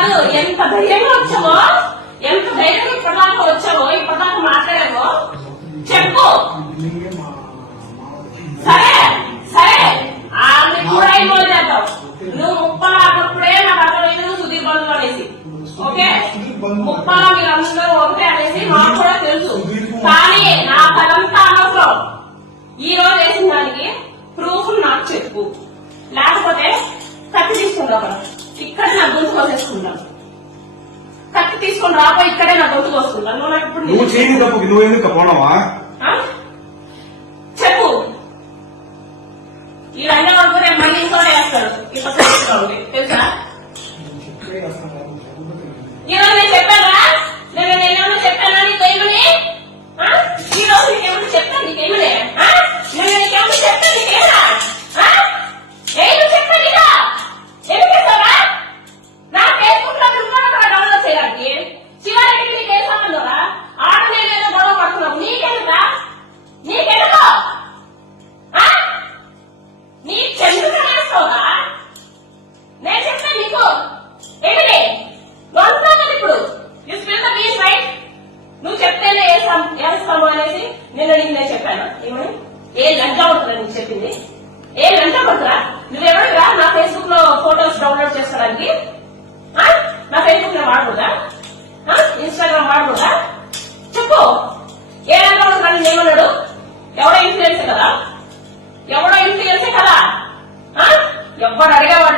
కాదు. ఎంత ధైర్యంగా వచ్చావో ఎంత ధైర్యంగా ఇప్పటిదాకా వచ్చావో ఇప్పటిదాకా మాట్లాడావో చెప్పు. సరే సరే. ఆమె కూడా ఇన్వాల్వ్ చేద్దాం? నువ్వు ముప్పల అప్పుడే నాకు అర్థమైంది నువ్వు సుధీర్ బంధువు అనేసి. ఓకే? ముప్పల మీరందరూ ఒకటే అనేసి మాకు కూడా తెలుసు. కానీ నా అదంతా అనవసరం. ఈ రోజు వేసిన దానికి ప్రూఫ్ నాకు చెప్పు. లేకపోతే కత్తి తీసుకుందాం రాబా ఇక్కడ నా గొంతు కోసేసుకుంటాం కత్తి తీసుకొని రాబో ఇక్కడే నా గొంతు కోసుకుంటాను నువ్వు నాకు ఇప్పుడు నువ్వు చేయని తప్పుకి నువ్వు ఎందుకు పోనవా? చెప్పు. ఈ రంగంలో మళ్ళీ ఇంకో వేస్తాడు ఇట్లా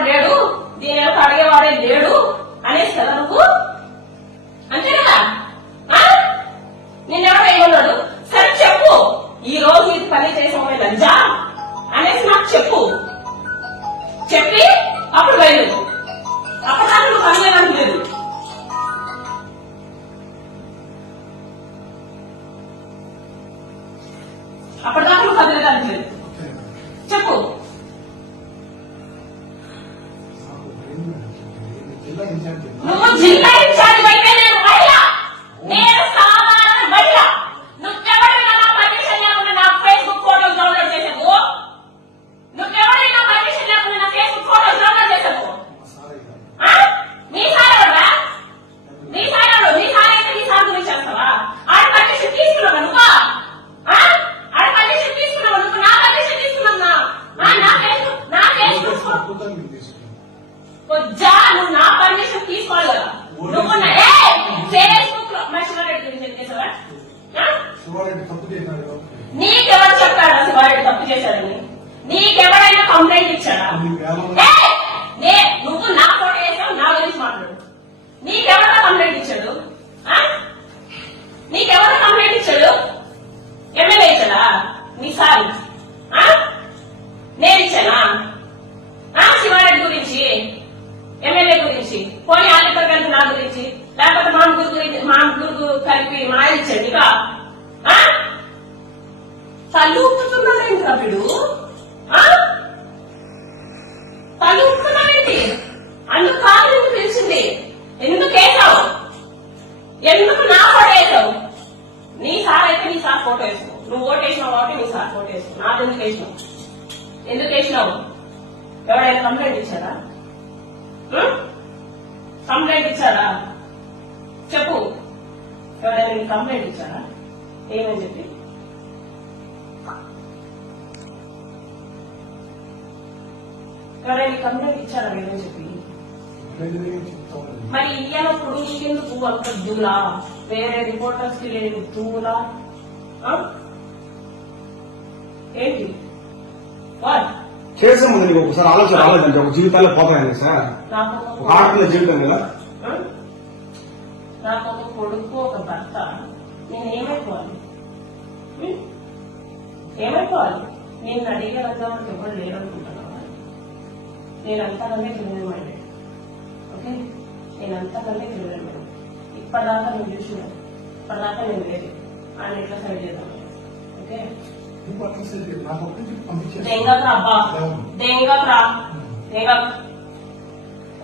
అడిగేవాడు లేడు దీని వెనక అడిగేవాడే లేడు అనేసి కదా నువ్వు అంతే కదా? ఆ? నిన్నెవడో ఏమన్నాడు? సరే చెప్పు. ఈ రోజు ఇది పని చేసామే లంజా అనేసి నాకు చెప్పు. చెప్పి 음. 너무 재밌 కొజ్జా నువ్వు నా పర్మిషన్ తీసుకోవాలి కదా. నువ్వు! ఫేస్బుక్లో శివారెడ్డి చేసావా? నీకెవరు చెప్పాడు వాడు తప్పు చేశాడని? నీకెవరైనా కంప్లైంట్ ఇచ్చాడా నువ్వు గురించి. పోనీ ఆదిత్య కలిపి నా గురించి. లేకపోతే మా ముగ్గురు గురించి మా ముగ్గురు కలిపి మా ఆయన ఇచ్చాడు. ఇక తల్లు ఊపుతున్నాడేంటి వీడు? ఆ? తల్లు ఊపుతున్నాడేంటి అందుకు కాదు ఎందుకు పిలిచింది? ఎందుకు వేసావు ఎందుకు నా ఫోటో వేసావు నీ సార్ అయితే నీ సార్ ఫోటో వేసావు నువ్వు ఓటు వేసినావు కాబట్టి నీ సార్ ఫోటో వేసావు నాకు ఎందుకు వేసినావు? ఎందుకు వేసినావు? ఎవరైనా కంప్లైంట్ ఇచ్చారా? 嗯。Huh? కంప్లైంట్ ఇచ్చారా? చెప్పు. ఎవరైనా నేను కంప్లైంట్ ఇచ్చారా? ఏమని చెప్పి? ఎవరైనా కంప్లైంట్ ఇచ్చారా ఏమని చెప్పి? మరి ఇయ్యనప్పుడు నీకెందుకు అంత దూలా? వేరే రిపోర్టర్స్కి లేని దూలా? ఏంటి? వాట్ చేసే ముందు నీకు ఒకసారి ఆలోచన రాలేదంటే ఒక జీవితాల్లో పోతాయని సార్? ఒక ఆడపిల్ల జీవితం కదా? ఆ? నాకు ఒక కొడుకు ఒక భర్త. నేను ఏమైపోవాలి? ఏమైపోవాలి? నేను అడిగే రంగంలో ఎవరు లేరనుకుంటున్నావా? నేను అంతకంటే క్రిమినల్ మైండెడ్ ఓకే? నేను అంతకంటే క్రిమినల్ మైండెడ్ ఇప్పటిదాకా నువ్వు చూసిన ఇప్పటిదాకా నేను లేదు. ఆయన ఎట్లా సైడ్ చేద్దాం ఓకే? దెంగకు రా అబ్బా దెంగకు రా దెంగకు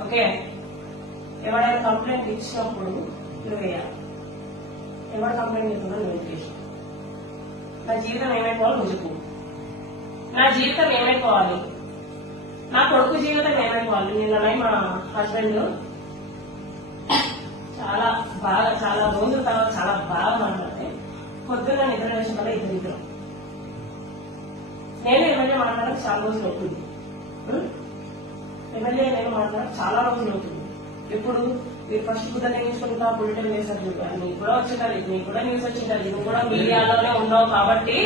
ఓకే ఎవరైనా కంప్లైంట్ ఇచ్చినప్పుడు నువ్వు వేయాలి ఎవరు కంప్లైంట్ ఇస్తున్నా నువ్వు చేసి నా జీవితం ఏమైపోవాలి నువ్వు చెప్పు నా జీవితం ఏమైపోవాలి నా కొడుకు జీవితం ఏమైపోవాలి నిన్న మా హస్బెండ్ చాలా బాగా చాలా రోజుల తర్వాత చాలా బాగా మాట్లాడితే పొద్దున్న నిద్ర వేసిన వల్ల ఇద్దరు ఇద్దరు నేను ఎమ్మెల్యే మాట్లాడడం చాలా రోజులు అవుతుంది? ఎమ్మెల్యే నేను మాట్లాడడం చాలా రోజులు అవుతుంది. ఇప్పుడు మీరు ఫస్ట్ బుద్ధ నేర్చుకుంటా బులెటిన్ వేసారు చూడు అది నీకు కూడా వచ్చిండాలి నీకు కూడా న్యూస్ వచ్చిండాలి. నువ్వు కూడా మీడియాలోనే ఉన్నావు కాబట్టి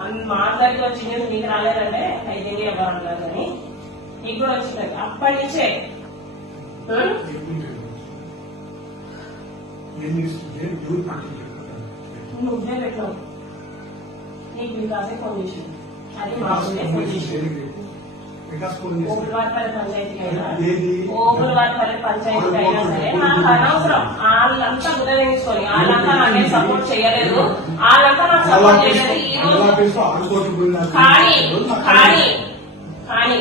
అన్- మా అందరికి వచ్చి న్యూస్ నీకు రాలేదంటే అయితే కాదు అని నీకు కూడా వచ్చిండాలి. అప్పటి నుంచే. ఉం? నువ్వే పెట్టావు. నీకు వికాసే ఫోన్ చేసింది ఓపులవారిపల్లి పంచాయతీ అయినా? ఓపులవారిపల్లి పంచాయతీ అయినా సరే నాకు అనవసరం వాళ్ళంతా గుర్తు వాళ్ళంతా నాకేం సపోర్ట్ చేయలేదు వాళ్ళంతా నాకు సపోర్ట్ చేయలేదు ఈ రోజు కానీ కానీ కానీ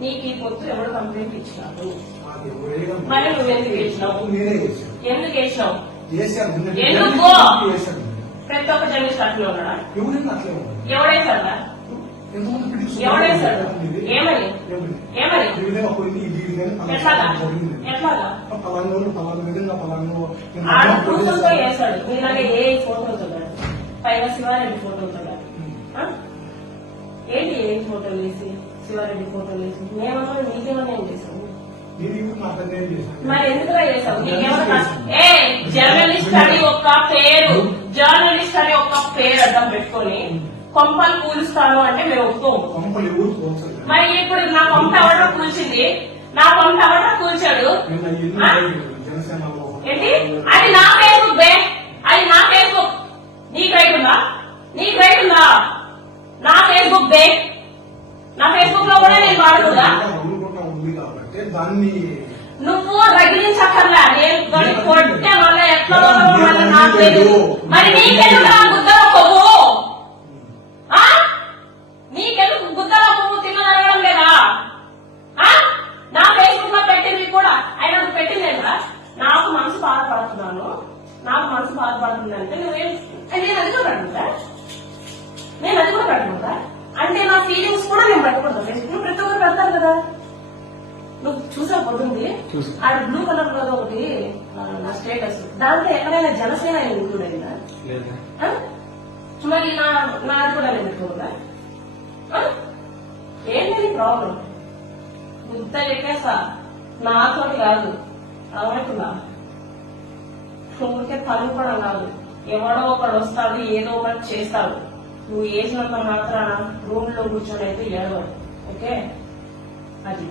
నీకు ఈ పొత్తు ఎవరు కంప్లైంట్ ఇచ్చినాడు మరి నువ్వు ఎందుకు వేసినావు నేనే చేశాను ఎందుకు వేసినావు చేశాను ఎందుకు? ప్రతి ఒక్క జర్నలిస్ట్ అట్లా ఉన్నాడా? ఎవరైనా అట్లే ఉంది. ఎవడేసాడా ఎంతమంది పిటిషన్ ఎవడేసాడు ఇది? ఏమని ఏమని? ఏమని? ఈ విధంగా పోయింది, ఈ విధంగా పలానా ఎట్లాగా? జరిగింది. ఎట్లాగా పలానా రోజు పలానా విధంగా పలానా రోజు నేను ఆడ మధ్యాహ్నం కూతురుతో పోలీసు- వేశాడు మీలాగే ఏ ఫోటోతో శివారెడ్డి ఫోటోతో? ఏంటి ఏ ఫోటోలు వేసి శివారెడ్డి ఫోటోలు వేసి మేమన్నా నీకేమన్నా ఏం. మరి ఎందుకులా చేసావు? నీకేమన్నా జర్నలిస్ట్ అని ఒక్క పేరు. జర్నలిస్ట్ అని ఒక్క పేరు అడ్డం పెట్టుకొని కొంపలు కూలుస్తాను అంటే ఎవరు పోల్చలేదు. మరి ఇప్పుడు నా కొంప ఎవడో కూల్చింది? నా కొంప ఎవడో కూల్చాడు? ఏంటి? అది నా ఫేస్బుక్ బే. అది నా ఫేస్బుక్ నీకు రైట్ ఉందా? నీకు రైట్ ఉందా? నా ఫేస్బుక్ బే. నా ఫేస్బుక్లో కూడా నేను దాన్ని నువ్వు రగిలించక్కర్లా తెలియదు మరి నీకెందుకు నా గుద్దల కొవ్వు? ఆ? నీకెందుకు గుద్దల కొవ్వు తిన్నదనడం లేదా? ఆ? నా ఫేస్బుక్లో పెట్టింది కూడా ఆయన నువ్వు పెట్టింది ఏంట్రా నాకు మనసు బాధపడుతున్నాను. నాకు మనసు బాధపడుతుంది అంటే నువ్వేం నేను అది కూడా పెట్టుకుంటా? నేను అది కూడా పెట్టుకుంటా? అంటే నా ఫీలింగ్స్ కూడా నేను పెట్టుకుంటా. ఫేస్బుక్ ప్రతి ఒక్కరు పెడతారు కదా. నువ్వు చూసా పొద్దుంది. ఆడ బ్లూ కలర్లో ఒకటి ఆ, దాంట్లో ఎక్కడైనా జనసేన ఇంక్లూడ్ అయిందా? మరి? నా నాది కూడా నేను పెట్టుకోదా ఏంటి ప్రాబ్లం గుద్ద చెప్పేసా నాతో కాదు అవనుకున్నా ఊరికే తలుపడం కాదు ఎవడో ఒకడు వస్తాడు ఏదో ఒకటి చేస్తాడు. నువ్వు వేసినంత మాత్రాన రూమ్లో కూర్చొని అయితే ఏడవ ఓకే? అది.